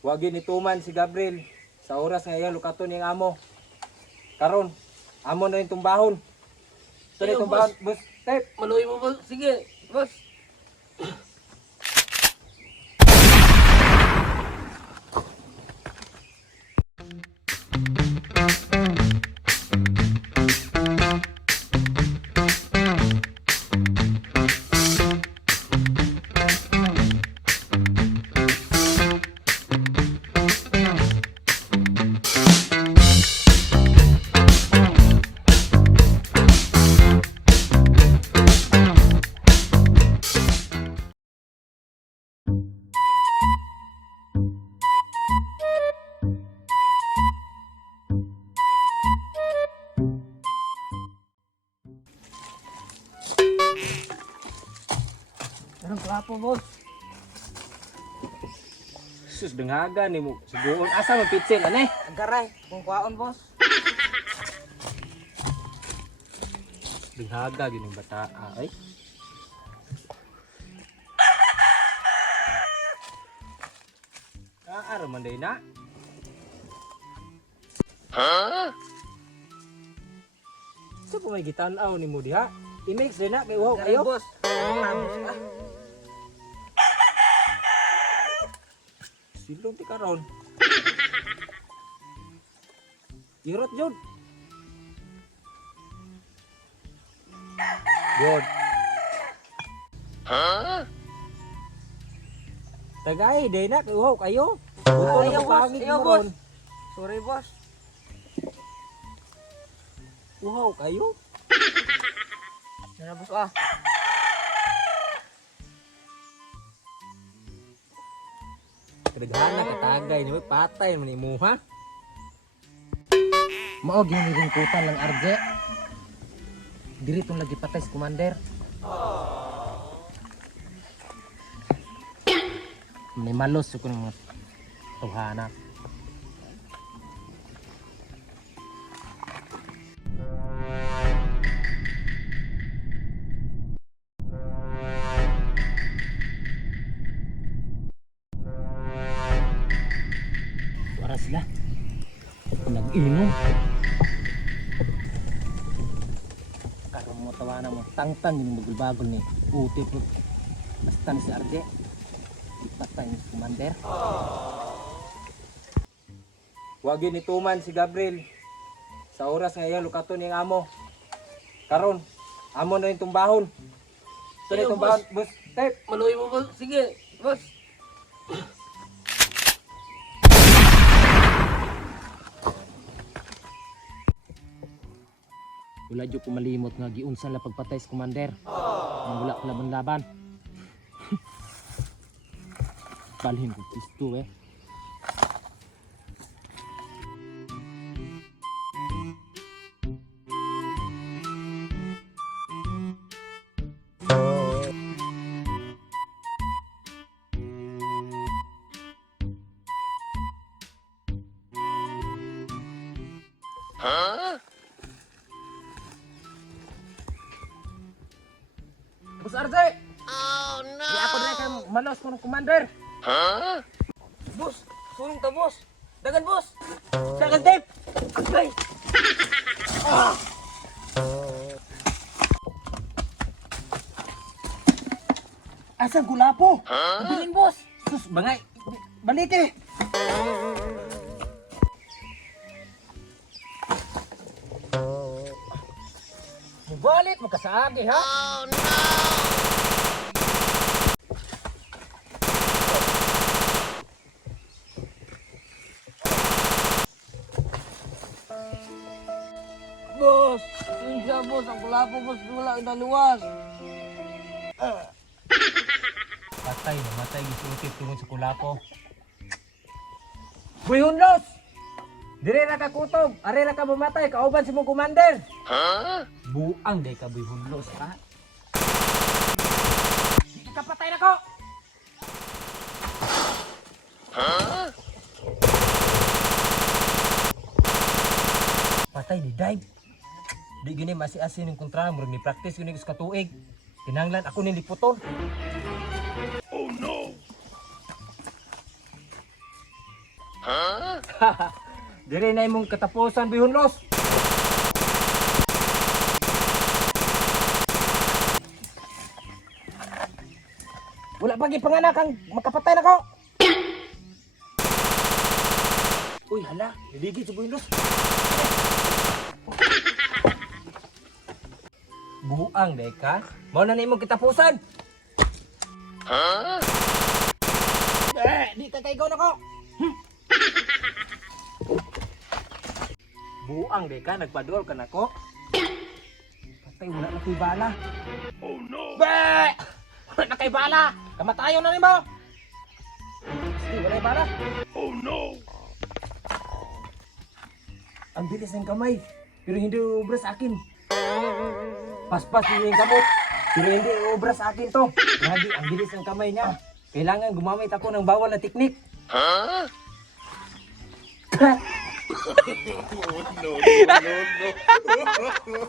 Wag yun ituman si Gabriel. Sa oras ngayon, lukaton yung amo. Karon, amo na yung tumbahon. Ito na Sige, yung tumbahon. Boss, tape. Maluwi mo, boss. Sige, boss. Anong klapo, boss? Sus, dengaga ni mo. Siguro, asa mo pitsil, ane? Agaray, kung kwaon, boss. Dengaga, yun yung bata. Ay. Araman day na. Sa po may gitanaw ni mo diha? I-mix din na, kay uhaw Agaray, kayo. boss. Silong ti karon. Irot jud. Good. Tagay, day na, kay uhaw kayo. Buto Ayaw, na boss. pangit Ayaw, mo boss. ron. Sorry, boss. Uhaw kayo. Sana, boss, ah. Kadaghan na katagay ni mo, patay man imo ha. Mao gyud ring kutan lang RJ. Diri tong lagi patay si commander. Mani malos ko ng mga tuhana. Wala sila. Nag-inom. Karon mo tawanan mo tangtang yung bagol-bagol ni Uti po. Basta ni si RJ. Patay ni si commander. Wag yun ituman si Gabriel. Sa oras ngayon, lukaton yung amo. Karon, amo na yung tumbahon. Ito na Sige, yung tumbahon. Boss, tape. Maluwi mo, boss. Sige, boss. Wala jud ko malimot nga giunsa la pagpatay si commander. Ang wala ko laban-laban. Balhin ko pisto eh. Boss RJ! Oh no! Di ako na kay malos ko ng commander. Boss, suling ta, boss. Dagan, boss. Dagan tape! Agay. Asan gulapo? Bilin, boss. Sus, bangay. Balite! Mubalit, magkasaagi ha? Boss, siya, boss. Ang kulapo, boss. Wala ang daluwas. Patay, namatay gisutit tungod sa kulapo. Boy Hunlos! Dire na ka kutob, are na ka mamatay, kauban si mong commander. Buang day ka Boy Hunlos ha? Sige ka patay na ko! Patay di dive. Di gini masi-asin yung kontra mo ni practice gini sa katuig. Tinanglan ako ni liputon. Dire na imong katapusan bihunlos. Wala pagi panganak ang makapatay na ko. Uy, hala, niligid sa buhinlos. Buang, deka. Mao na imong katapusan. Di ka kaigaw na ko. Buang, deka. Nagpaduol ka na ko. Patay, wala na ko'y bala. Be! Wala na kay bala. Kamatayon na rin mo. Sige, wala yung bala. Ang bilis ng kamay. Pero hindi ubra sa akin. Paspas yung kamot. Pero hindi ubra sa akin to. Grabe, ang bilis ng kamay niya. Kailangan gumamit ako ng bawal na teknik. No, no, no, no.